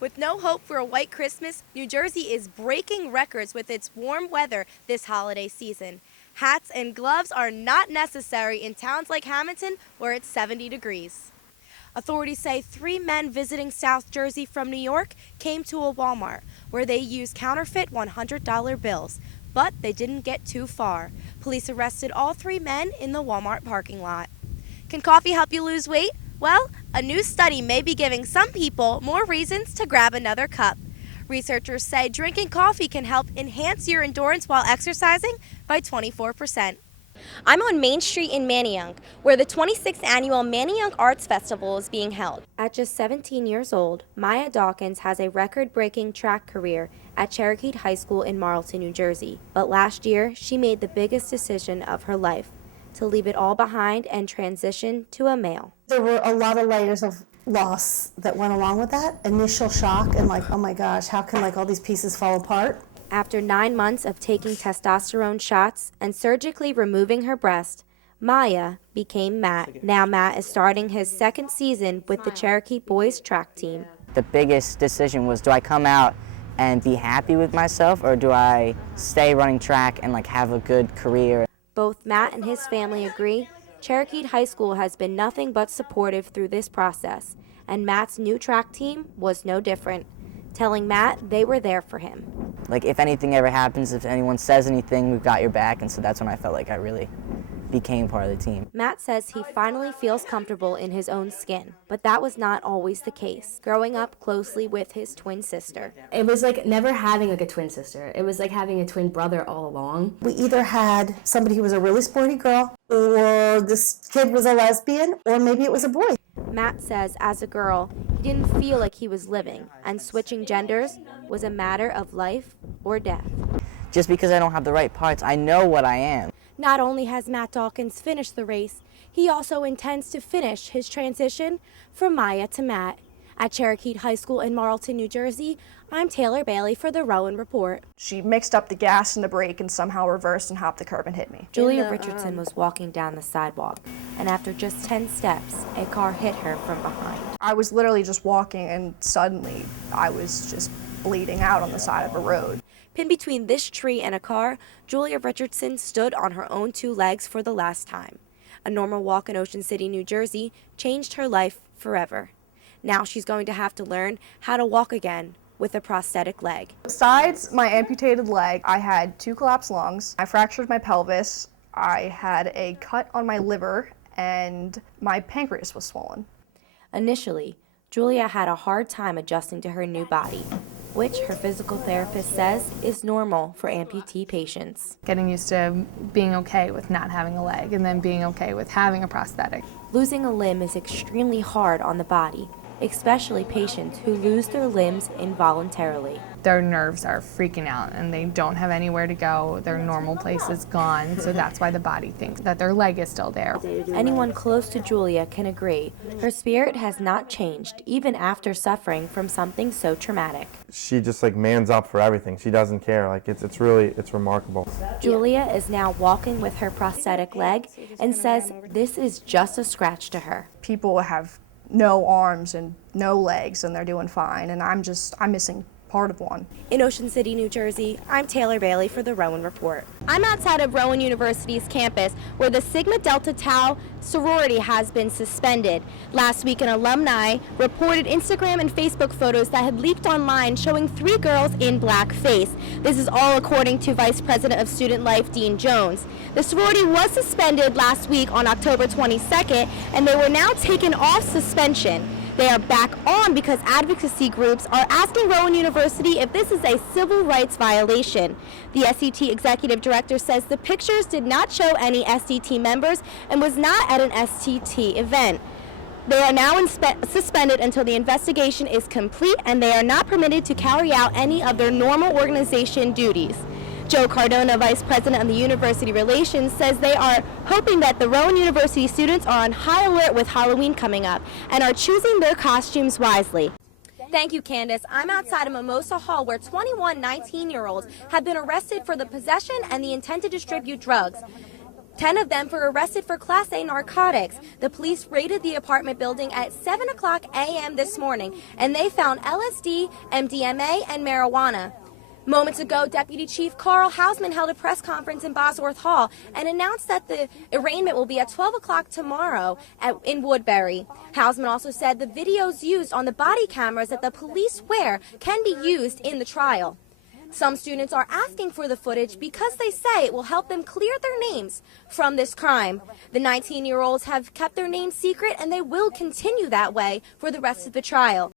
With no hope for a white Christmas, New Jersey is breaking records with its warm weather this holiday season. Hats and gloves are not necessary in towns like Hamilton, where it's 70 degrees. Authorities say 3 men visiting South Jersey from New York came to a Walmart where they used counterfeit $100 bills, but they didn't get too far. Police arrested all 3 men in the Walmart parking lot. Can coffee help you lose weight? Well, a new study may be giving some people more reasons to grab another cup. Researchers say drinking coffee can help enhance your endurance while exercising by 24%. I'm on Main Street in Manayunk, where the 26th annual Manayunk Arts Festival is being held. At just 17 years old, Maya Dawkins has a record-breaking track career at Cherokee High School in Marlton, New Jersey. But last year, she made the biggest decision of her life, to leave it all behind and transition to a male. There were a lot of layers of loss that went along with that. Initial shock and like, oh my gosh, how can like all these pieces fall apart? After 9 months of taking testosterone shots and surgically removing her breast, Maya became Matt. Now Matt is starting his 2nd season with the Cherokee boys track team. The biggest decision was, do I come out and be happy with myself, or do I stay running track and like have a good career? Both Matt and his family agree Cherokee High School has been nothing but supportive through this process, and Matt's new track team was no different, telling Matt they were there for him. Like if anything ever happens, if anyone says anything, we've got your back, and so that's when I felt like I really became part of the team. Matt says he finally feels comfortable in his own skin, but that was not always the case, growing up closely with his twin sister. It was like never having like a twin sister. It was like having a twin brother all along. We either had somebody who was a really sporty girl, or this kid was a lesbian, or maybe it was a boy. Matt says as a girl, he didn't feel like he was living, and switching genders was a matter of life or death. Just because I don't have the right parts, I know what I am. Not only has Matt Dawkins finished the race, he also intends to finish his transition from Maya to Matt. At Cherokee High School in Marlton, New Jersey, I'm Taylor Bailey for the Rowan Report. She mixed up the gas and the brake and somehow reversed and hopped the curb and hit me. Julia Richardson was walking down the sidewalk, and after just 10 steps, a car hit her from behind. I was literally just walking and suddenly I was just bleeding out on the side of a road. Pinned between this tree and a car, Julia Richardson stood on her own 2 legs for the last time. A normal walk in Ocean City, New Jersey changed her life forever. Now she's going to have to learn how to walk again with a prosthetic leg. Besides my amputated leg, I had 2 collapsed lungs. I fractured my pelvis. I had a cut on my liver and my pancreas was swollen. Initially, Julia had a hard time adjusting to her new body, which her physical therapist says is normal for amputee patients. Getting used to being okay with not having a leg and then being okay with having a prosthetic. Losing a limb is extremely hard on the body, especially patients who lose their limbs involuntarily. Their nerves are freaking out and they don't have anywhere to go. Their normal place is gone, so that's why the body thinks that their leg is still there. Anyone close to Julia can agree. Her spirit has not changed, even after suffering from something so traumatic. She just like mans up for everything. She doesn't care. Like it's remarkable. Julia is now walking with her prosthetic leg and says this is just a scratch to her. People have no arms and no legs and they're doing fine, and I'm missing part of one. In Ocean City, New Jersey, I'm Taylor Bailey for the Rowan Report. I'm outside of Rowan University's campus where the Sigma Delta Tau sorority has been suspended. Last week, an alumni reported Instagram and Facebook photos that had leaked online showing 3 girls in blackface. This is all according to Vice President of Student Life, Dean Jones. The sorority was suspended last week on October 22nd, and they were now taken off suspension. They are back on because advocacy groups are asking Rowan University if this is a civil rights violation. The SDT executive director says the pictures did not show any SDT members and was not at an SDT event. They are now suspended until the investigation is complete, and they are not permitted to carry out any of their normal organization duties. Joe Cardona, Vice President of the University Relations, says they are hoping that the Rowan University students are on high alert with Halloween coming up and are choosing their costumes wisely. Thank you, Candace. I'm outside of Mimosa Hall where 21 19-year-olds have been arrested for the possession and the intent to distribute drugs. 10 of them were arrested for Class A narcotics. The police raided the apartment building at 7 o'clock a.m. this morning, and they found LSD, MDMA, and marijuana. Moments ago, Deputy Chief Carl Hausman held a press conference in Bosworth Hall and announced that the arraignment will be at 12 o'clock tomorrow in Woodbury. Hausman also said the videos used on the body cameras that the police wear can be used in the trial. Some students are asking for the footage because they say it will help them clear their names from this crime. The 19-year-olds have kept their names secret, and they will continue that way for the rest of the trial.